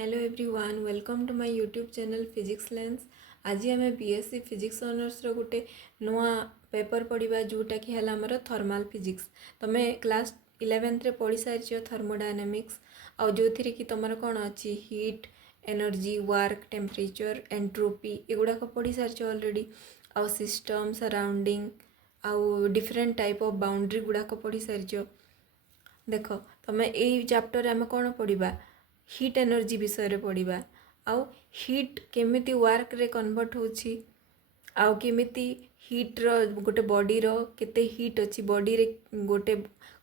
Hello everyone welcome to my YouTube channel physics lens. आज आम BSc physics honours रो गोटे नुआ पेपर पढ़ा जोटा कि है आमर थर्माल फिजिक्स। तुम क्लास 11th रे पढ़ी सारी थर्मोडायनामिक्स आउ जो थी कि तुम कौन अच्छी heat energy work temperature entropy एगुड़ाक पढ़ी सारी ऑलरेडी आउ सिस्टम सराउंडिंग आउ डिफरेंट टाइप ऑफ बाउंड्री गुड़ाक पढ़ी सारी। देख तुम यही चैप्टर आम कौन पढ़ा हीट एनर्जी विषय पढ़ा आउ हीट केमिति वर्क रे कन्वर्ट होची आउ केमिति हीट रो गोटे बॉडी रो केते हीट अच्छी बॉडी रे गोटे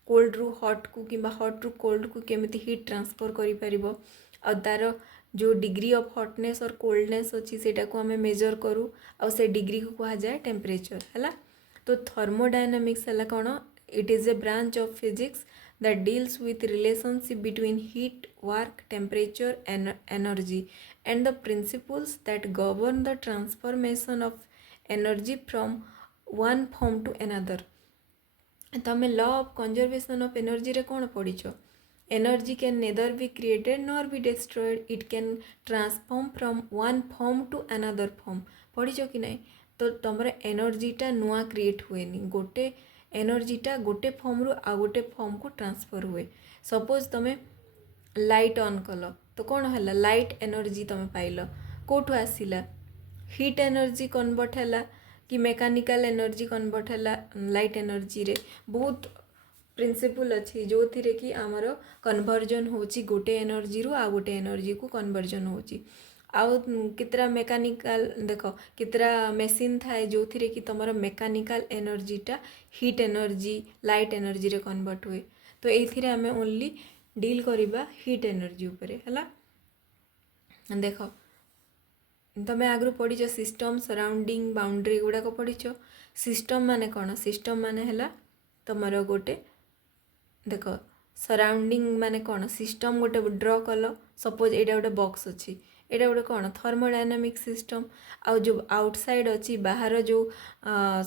कोल्ड रु हॉट को किंबा हॉट रु कोल्ड को केमिति हीट ट्रांसफर करि परिबो आ तार जो डिग्री ऑफ हॉटनेस और कोल्डनेस अच्छी सेटा को हमें मेजर करूँ आउ से डिग्री को कहा जाए टेम्परेचर है। तो थर्मोडायनामिक्स है कौन it is a branch of physics that deals with relationship between heat, work, temperature and energy and the principles that govern the transformation of energy from one form to another. तमें law of conservation of energy रे कौन पढ़ीच energy can neither be created nor be destroyed it can transform from one form to another form पढ़ीच कि नहीं। तो तुम एनर्जीटा नुआ क्रिएट हुए गोटे एनर्जीटा गोटे फॉर्म रु आ गोटे फॉर्म को ट्रांसफर हुए। सपोज तुम लाइट ऑन कल तो कौन है लाइट एनर्जी तुम पाइल कौटू आसला हीट एनर्जी कन्वर्ट है कि मेकानिकल एनर्जी कन्वर्ट है लाइट एनर्जी रे बहुत प्रिंसिपल अच्छी जो थी कि आमर कन्वर्जन होची गोटे एनर्जी रु आ गोटे एनर्जी को कन्वर्जन होची आउ कितरा मेकानिकल देख कितरा मेसीन थाए जो थी कि तुम मेकानिकल एनर्जीटा हीट एनर्जी लाइट एनर्जी रे कन्वर्ट हुए। तो ये आम ओनली डील करवा हीट एनर्जी उपरे है। देख तुम आगु पढ़ीच सिस्टम सराउंडिंग बाउंड्री गुड़ाक पढ़ीच सिस्टम माने कौन सिस्टम माने है तुम गोटे देख सराउंडिंग माने कौन सिस्टम गोटे ड्र कल सपोज यहाँ गोटे बॉक्स अच्छी यहाँ गोटे कौन थर्मोडायनामिक सिस्टम आउ जो आउटसाइड अच्छी बाहर जो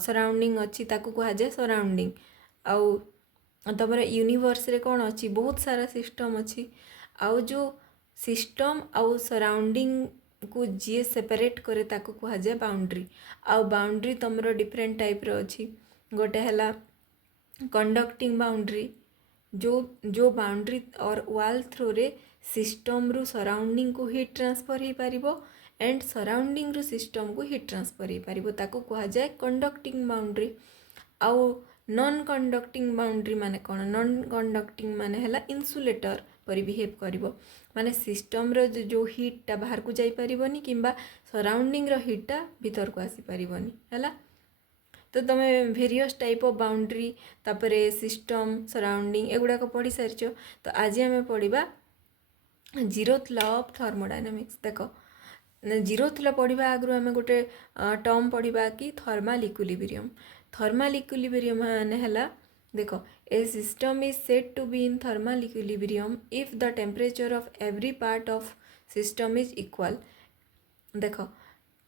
सराउंडिंग अच्छी ताकू कहा जाए सराउंडिंग आउ तुम यूनिवर्स रे कौन अच्छी बहुत सारा सिस्टम अच्छी आउ जो सिस्टम आउ सराउंडिंग को जी सेपरेट करे ताकू कहा जाए बाउंड्री आउ बाउंड्री तुम डिफरेंट टाइप रो अच्छी गोटे है कंडक्टिंग बाउंड्री जो बाउंड्री और वाल थ्रू रे सिस्टम रु सराउंडिंग को हीट ट्रांसफर हो पारिबो एंड सराउंडिंग रु सिस्टम को हीट ट्रांसफर हो पारिबो ताकू कहा जाए कंडक्टिंग बाउंड्री आउ नॉन कंडक्टिंग बाउंड्री माने कौन नॉन कंडक्टिंग माने है इन्सुलेटर परि बिहेव करिवो माने सिस्टम रो जो हीटा बाहर को जाई परिबोनी किंबा सराउंडिंग रो हीटा भीतर को आसी परिबोनी है। तो तुम वेरियस टाइप ऑफ बाउंड्री तापरे सिस्टम सराउंडिंग एगुड़ाक पढ़ी सारी। तो आज आम पढ़ा जीरोथ लॉ ऑफ थर्मोडायनामिक्स। देख जीरोथ लॉ पढ़ा आगु आम गोटे टर्म पढ़ा कि थर्माल इक्विलिब्रियम। थर्माल इक्विलिब्रियम माने है देख a system is said to be in thermal equilibrium if the temperature of every part of system is equal. देख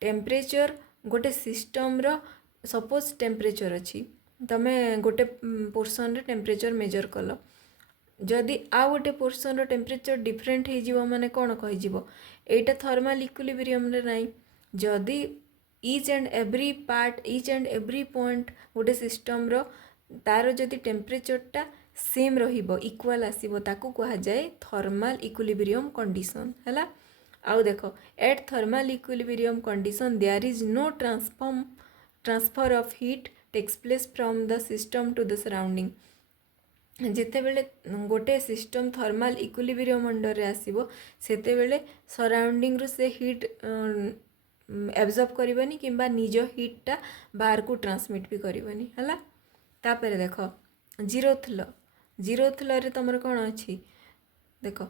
टेम्परेचर गोटे सिस्टम रो सपोज टेम्परेचर अच्छी तुम गोटे पोर्सन रे टेम्परेचर मेजर कल जदि आ गोटे पोर्सन रो टेम्परेचर डिफरेंट हो माने कौन कह एटा थर्माल इक्विलिब्रियम रे नहीं जदि each and every part each and every point गोटे सिस्टम रो तार जदि टेम्परेचरटा सेम रहिबो इक्वल आसीबो ताकू कहा जाए थर्माल इक्विलिब्रियम कंडीशन है। आउ देख at thermal equilibrium condition there is no transfer of heat takes place from the system to the surrounding. जिते बेले गोटे सिस्टम थर्माल इक्विलिब्रियम अंडर रे आसीबो सेते बेले सराउंडिंग रु से हीट एब्जॉर्ब करबनी किंबा निज हीटटा बाहर को ट्रांसमिट भी करबनी है। तापर देख जीरोथ लॉ रे तुमर कौन अच्छी देख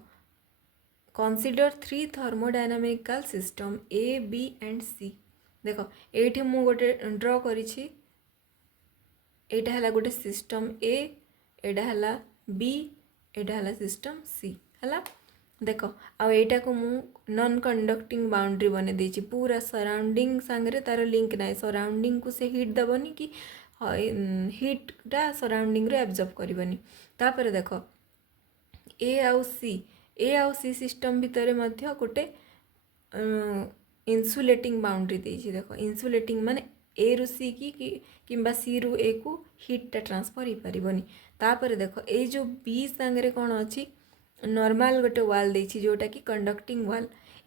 consider three thermodynamical system A B and C. देख ये मु गोटे ड्र करिछि एटा है गोटे सिस्टम ए एटा है बी एटा है सिस्टम सी है। देख आईटा को मु नॉन कंडक्टिंग बाउंड्री बने देछि पूरा सराउंडिंग सांगरे तार लिंक ना सराउंडिंग को से हीट दबनी कि हीटा सराउंडिंग रे एब्जॉर्ब करबनी। तापर देख ए आउ सी ए आउ सी सिस्टम भितर मध्य गोटे इन्सुलेटिंग बाउंड्री देछि। देखो इन्सुलेटिंग माने ए रु सी की किंबा सी रु ए को हीटा ट्रांसफर हो पारिबनी। तापर देखो ए जो बी संगे कौन अच्छी नॉर्मल गोटे वाल देछि जोटा कि कंडक्टिंग वाल।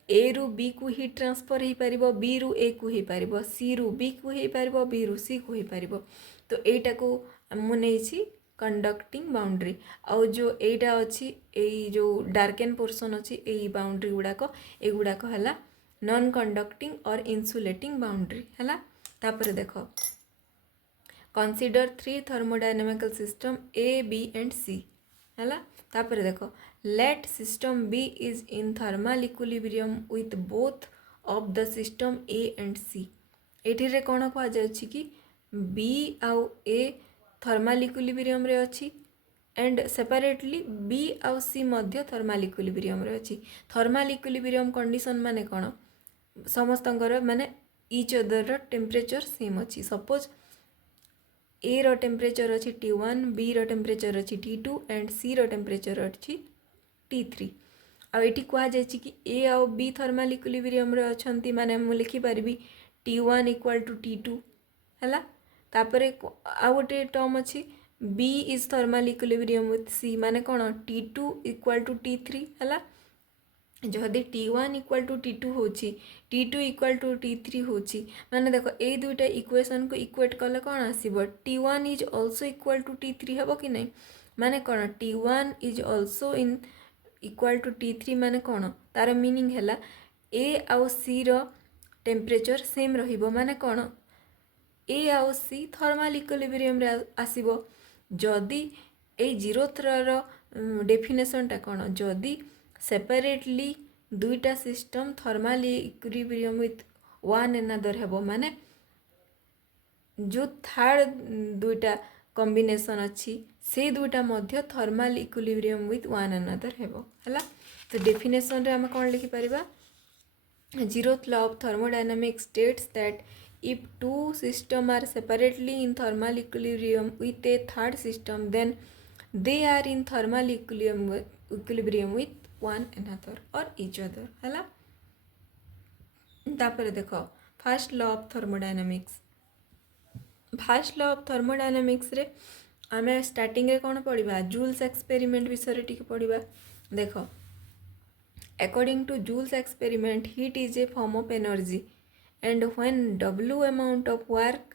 ए रु बी को हीट ट्रांसफर हो पारिबो, बी रु ए को हो पारिबो, सी रु बी को हो पारिबो, बी रु सी को हो पारिबो। तो एटा को मु नेछि कंडक्टिंग बाउंड्री। आउ जो एटा अच्छी ए जो डार्केन पोर्शन अच्छी ए बाउंड्री गुड़ाक एगुड़ाक है नॉन कंडक्टिंग और इंसुलेटिंग बाउंड्री है। तापर देखो consider 3 thermodynamical system A B and C है। तापर देखो let system B is in thermal equilibrium with both of the system A and C. एठी कौन कहुच्छी कि बी आउ ए थर्मल इक्विलिब्रियम रे अच्छी एंड सेपरेटली बी आउ सी मध्य थर्मल इक्विलिब्रियम रे अच्छी। थर्मल इक्विलिब्रियम कंडीशन माने कौन समस्तंकर माने ईच अदर टेम्परेचर सेम अच्छी। सपोज ए रो टेम्परेचर अच्छी T1, बी रो टेम्परेचर अच्छी T2 and C row temperature अच्छी T3। आ ये कहुई कि ए आउ बी थर्मल इक्विलिब्रियम रे अछंती माने मु लिखि पारिबी T1 इक्वल टू T2 है। तापरे आ गोटे टर्म अच्छी B is thermal equilibrium with C माने कौन T2 इक्वल टू T3 है। जदि T1 इक्वल टू T2 होची, T2 इक्वल टू T3 होची माने देखो ए दुईटा इक्वेशन को इक्वेट कले कौन आसीबो T1 is also equal to T3 हेबो कि नहीं। माने कौन T1 is also in equal to T3 माने कौन तार मीनिंग है ए आउ सी रो टेम्परेचर सेम रहिबो। माने कौन ए आउ सी थर्मल इक्विलिब्रियम रे आसीबो। जदि ए जीरोथ रो डेफिनेशनटा कौन जदि सेपरेटली दुईटा system thermal equilibrium with one another हेबो माने जो थर्ड दुईटा कॉम्बिनेशन अच्छी से दुईटा मध्य thermal equilibrium with one another हेबो है। तो डेफिनेशन रे हम कौन लिखि परिबा zeroth law of thermodynamics states that if two systems are separately in thermal equilibrium with a third system then they are in thermal equilibrium with one another or each other है। तापर देखो first law of thermodynamics. First law of thermodynamics रे आमे starting रे कौन पढ़ा joules experiment विषय टी पढ़ा। देखो according to Joule's experiment heat is a form of energy and when W amount of work,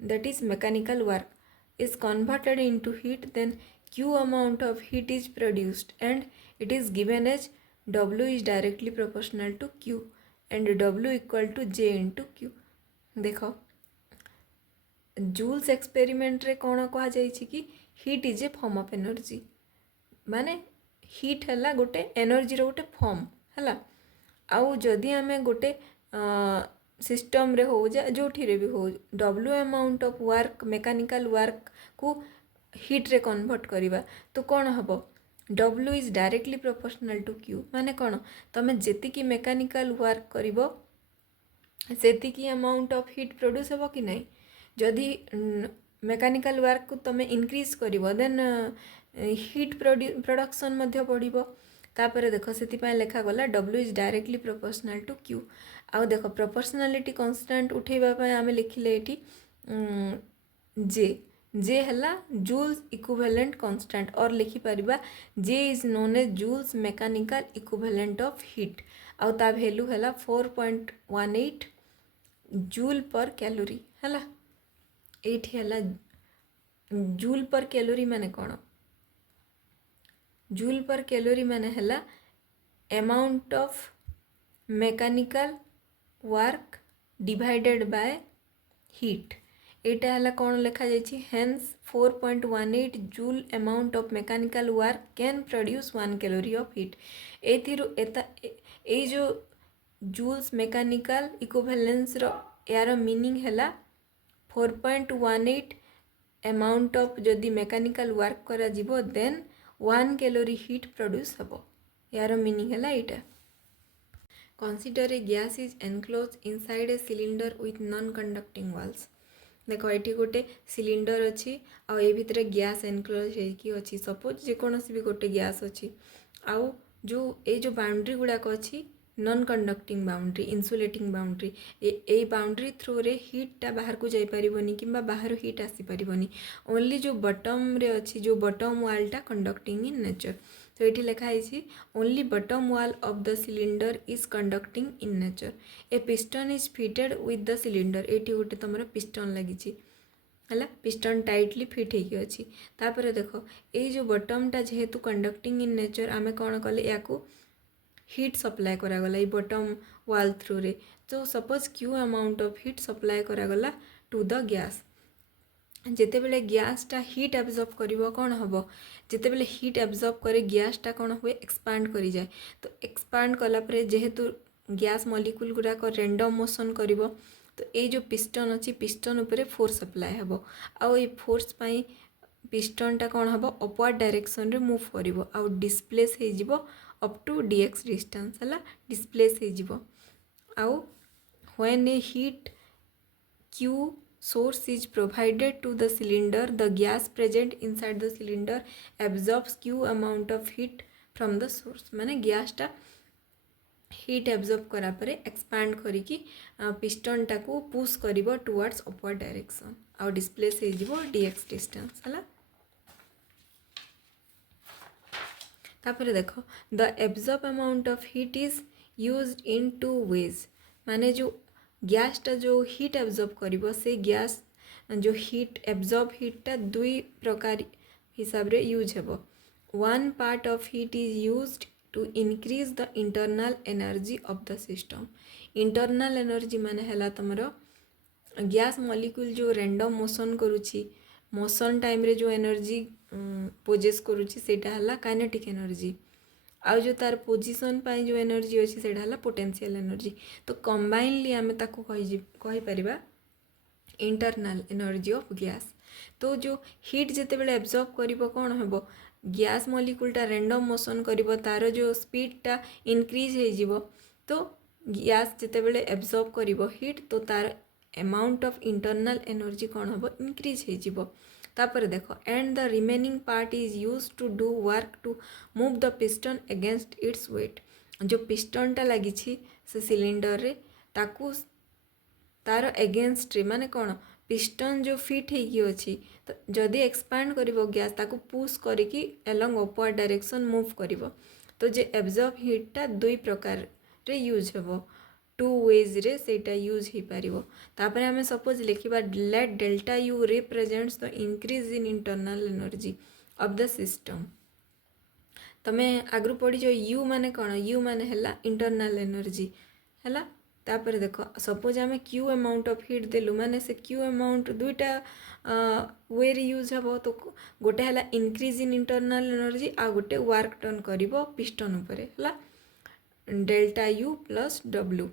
that is mechanical work, is converted into heat, then Q amount of heat is produced and it is given as W is directly proportional to Q and W equal to J into Q। देखो joules experiment रे कौन कहा जाइछि कि heat is a form of energy माने heat है गोटे energy रो गोटे फॉर्म है। आउ जदि आमे गोटे सिस्टम रे हो जा जो रे भी हो W amount of work mechanical work को हीट रे कन्वर्ट करिबा तो कौन हम W is directly proportional to Q माने कौन तमें जेतिकी मेकानिकल वर्क करिबो सेतिकी अमाउंट ऑफ हीट प्रोड्यूस हेबो कि नहीं। जदि मेकानिकल वर्क को तमें इंक्रीज करिबो देन हीट प्रोडक्शन मध्य बढ़िबो। तापर देखो से लिखा गला W is directly proportional to Q। आउ देखो प्रोपोर्शनालिटी कांस्टेंट उठेबा आमे लिखिले एठी जे हला जूल्स इक्विवेलेंट कांस्टेंट और लिखि परिबा J is known as Joule's mechanical equivalent of heat. आउ ता वैल्यू हला 4.18 जूल पर कैलोरी हला। एठी हला जूल पर कैलोरी माने कौन जूल पर कैलोरी माने हला amount of mechanical work divided by heat. एटा हला कौन लिखा जाइछि hence 4.18 joule amount of mechanical work can produce 1 calorie of heat. एथिरु एता ए जो जूल्स मेकानिकल इक्विवेलेंस रो यार मीनिंग हला 4.18 अमाउंट ऑफ जदि मेकानिकल वर्क करा जिवो देन 1 कैलोरी हीट प्रोड्यूस हबो यार मीनिंग हला एटा। Consider a gas is enclosed inside a cylinder with non-conducting walls। देखो ये गोटे सिलिंडर अच्छी आउ ए भितर गैस एनक्लोज होगी अच्छी। सपोज जेकोसी भी गोटे गैस अच्छी आउ जो ये जो बाउंड्री गुड़ाक अच्छी non conducting boundary insulating boundary ए बाउंड्री थ्रू रे हीटा बाहर को जाई परिबनी किंबा बाहर हीट आसी परिबनी ओनली जो बटम रे अच्छी जो बटम वालटा कंडक्टिंग इन नेचर तो ये लिखाई only bottom wall of the cylinder is conducting in nature a piston is fitted with the cylinder ये गोटे तुम पिस्टन लगी है पिस्टन टाइटली फिट होगी अच्छी तापर देख ये जो बटमटा जेहेतु कंडक्टिंग इन नेचर आम कौन कले या हीट सप्लाय करागला ये बटम वाल थ्रू रे तो suppose Q amount of heat supply करागला टू द गैस जितेबले गैसटा हीट एब्जॉर्ब करिवो कौन हम जितेबले हीट एब्जॉर्ब करे गैसटा कौन हुए एक्सपांड करी जाए तो एक्सपांड कला परे जेहेतु गैस मॉलिक्यूल गुड़ाक रैंडम मोशन करिवो तो ये जो पिस्टन अच्छी पिस्टन उपरे फोर्स अप्लाई हम आउ ये फोर्स पाई पिस्टनटा कौन हम अपवर्ड डायरेक्शन रे मूव करिवो आउ डिस्प्लेस हो जिवो अप टू dx डिस्टेंस है डिस्प्लेस हो जिवो आउ when A heat Q source is provided to the cylinder, the gas present inside the cylinder absorbs Q amount of heat from the source. माने gas टा heat absorb करा परे expand करिकी piston टाको पुश करिवो टुवर्ड्स अपवर्ड डायरेक्शन आउ displace हो जिवो dx डिस्टेंस है तापर देखो the absorb amount of heat is used in two ways माने जो गैसटा जो हीट एब्जॉर्ब करिवो से गैस जो हीट एब्जॉर्ब हीटटा दुई प्रकार हिसाब रे यूज हेबो one part of heat is used to increase the internal energy of the system internal energy माने हैला तमरो गैस मॉलिक्यूल जो रैंडम मोशन करूची मोशन टाइम रे जो एनर्जी पोजेस करूची सेटा हैला काइनेटिक एनर्जी आउ जो तार पोजिशन पाई जो एनर्जी अच्छी से पोटेंशियल एनर्जी तो कंबाइनली आम ताको कही परिबा इंटरनल एनर्जी ऑफ गैस तो जो हीट जिते बेले एब्जॉर्ब करिवो कौन हम गैस मॉलिक्यूलटा रैंडम मोशन करिवो तार जो स्पीडटा इनक्रीज हो जिवो तो गैस जिते बेले एब्जॉर्ब करिवो हीट तो तार अमाउंट ऑफ इंटरनल एनर्जी कौन हम इनक्रीज हो जिवो तापर देखो and the remaining part is use to do work to move the piston against its weight जो पिस्टनटा लगी से सिलिंडर रे ताकू तार एगेंस्ट रे माने कौन पिस्टन जो फिट होगी अच्छी तो जदि एक्सपांड करिवो गैस ताकू पुश करिकी एलोंग अपवर्ड डायरेक्शन मूव करिवो तो जे एब्जॉर्ब हीटटा दुई प्रकार रे यूज हेबो टू वेज रे सेटा यूज ही पारिवो तापर हमें सपोज लिखिबा let delta U represents the increase in internal energy of the system तमे आगु पढ़ी जो यू माने कौन यू माने हैला इंटरनल एनर्जी हैला तापर देखो सपोज आम क्यू अमाउंट ऑफ हीट देलु माने से क्यू अमाउंट दुईटा वे रे यूज हम तो गोटे हैला इंक्रीज इन इंटरनल एनर्जी आ गोटे वर्क डन करिवो पिस्टन उपरे हैला डेल्टा यू प्लस डब्ल्यू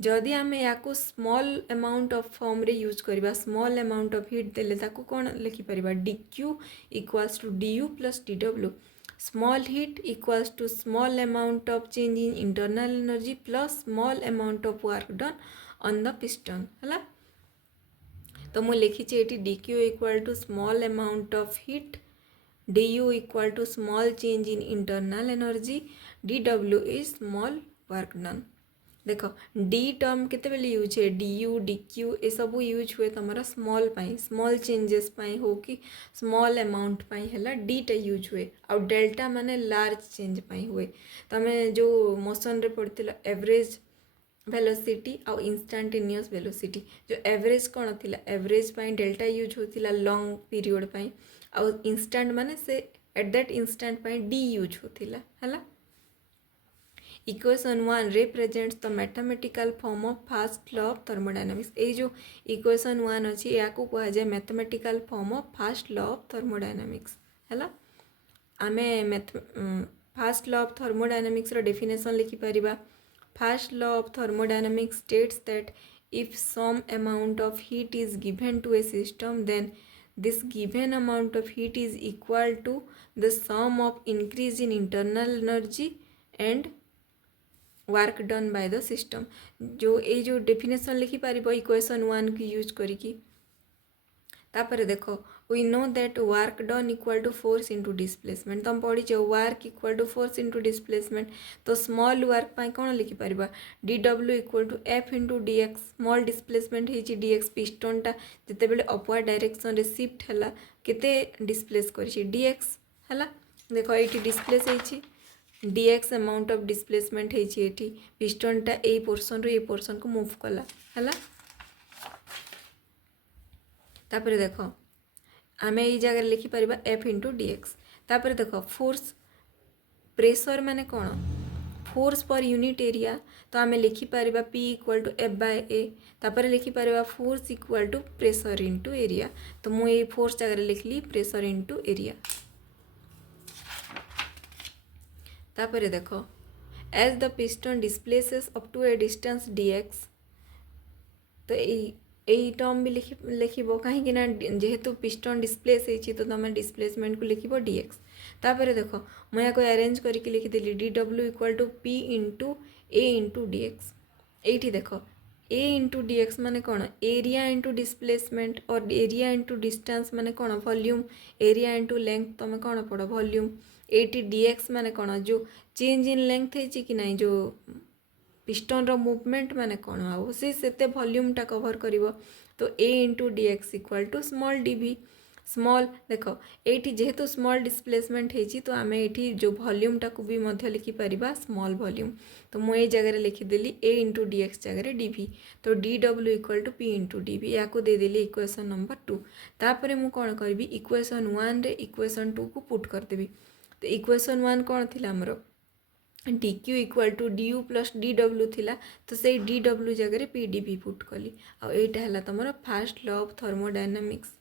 जदि आम या स्मॉल अमाउंट ऑफ फॉर्म रे यूज करबा स्मॉल अमाउंट ऑफ हीट देले ताको कौन लिखि परिबा d Q equals to d U plus d W small heat equals to small amount of change in internal energy plus small amount of work done on the piston है तो मुझे लिखी d Q equal to small amount of heat d U equal to small change in internal energy D W is small work done देख D term केते use है D U D Q ये सब use हुए तुम small pi small changes पाई हो कि small amount पाई है डी टा यूज हुए आउ डेल्टा माने लार्ज चेंज पाई हुए तमें जो मोशन रे पढ़ती एवरेज वेलोसिटी आउ इंस्टांटेनियस वेलोसिटी जो एवरेज कौन थी एवरेज पाई डेल्टा यूज होता लॉन्ग पीरियड पाई आउ इंस्टांट माने से एट दैट इंस्टांट पाई डी यूज होता है equation 1 represents the mathematical form of first law of thermodynamics ये जो इक्वेशन 1 अच्छी या कह जाए mathematical form of first law of thermodynamics है आमे फर्स्ट लॉ ऑफ थर्मोडायनामिक्स रो डेफिनेशन लिखि परिबा first law of thermodynamics states that if some amount of heat is given to a system then this given amount of heat is equal to the sum of increase in internal energy and work done by the system जो ये जो definition लिखि पारिबो equation 1 की use करिकी तापर देखो we know that work done equal to force into displacement तुम पढ़ी work equal to force into displacement तो small work पाई कौन लिखि परिबा dw equal to f into dx small displacement हेची dx piston टा जते बेले upward direction रे shift हला केते displace करिछि dx हला देखो एठी displace हेची dx amount of displacement हेची एठी piston टा ए portion रो ए portion को move कला हला तापर देखो आमे ये जगह लिखि परिबा f into dx तापर देखो फोर्स प्रेशर माने कौन फोर्स पर यूनिट एरिया तो आमे लिखि परिबा p equal to f by a तापर लिखि परिबा force equal to pressure into area तो मु ये फोर्स जगह लिखली प्रेशर इनटू एरिया तापर देखो as the piston displaces up to a distance dx तो यही टर्म भी लिखिबो कहीं ना जेहेतु पिस्टन डिस्प्लेस होती तो तुम डिस्प्लेसमेंट को लिखिबो dx तापर देखो मैं को अरेंज करके लिखिदेली dw equal to p into a into dx एठी देखो a इंटू dx माने कौन एरिया इंटू डिस्प्लेसमेंट और एरिया इंटू डिस्टेंस माने कौन वॉल्यूम एरिया इंटू लेंथ तुम कौन पढ़ वॉल्यूम एटी dx माने कौन जो चेंज इन लेंथ है कि नहीं जो पिस्टन रो मूवमेंट माने कौन आउ से वॉल्यूम टा कवर करिवो तो a into dx equal to small dv small देखो एठी जेहेतु स्मॉल डिस्प्लेसमेंट हेची तो आमे एठी जो वॉल्यूम टा को भी मध्य लिखि परिबा स्मॉल वॉल्यूम तो मु ए जगह लिखि देली a इंटू dx जगह dv तो dw equal to p into dv या को दे देली इक्वेशन नंबर 2 तापरे मु कोन करबी इक्वेशन 1 रे इक्वेशन 2 को पुट कर देबी तो इक्वेशन 1 कोन थिला हमरो dq equal to du plus dw थिला तो से dw जगह pdv पुट कली आ एटा हला तमरो फर्स्ट लॉ ऑफ थर्मोडायनामिक्स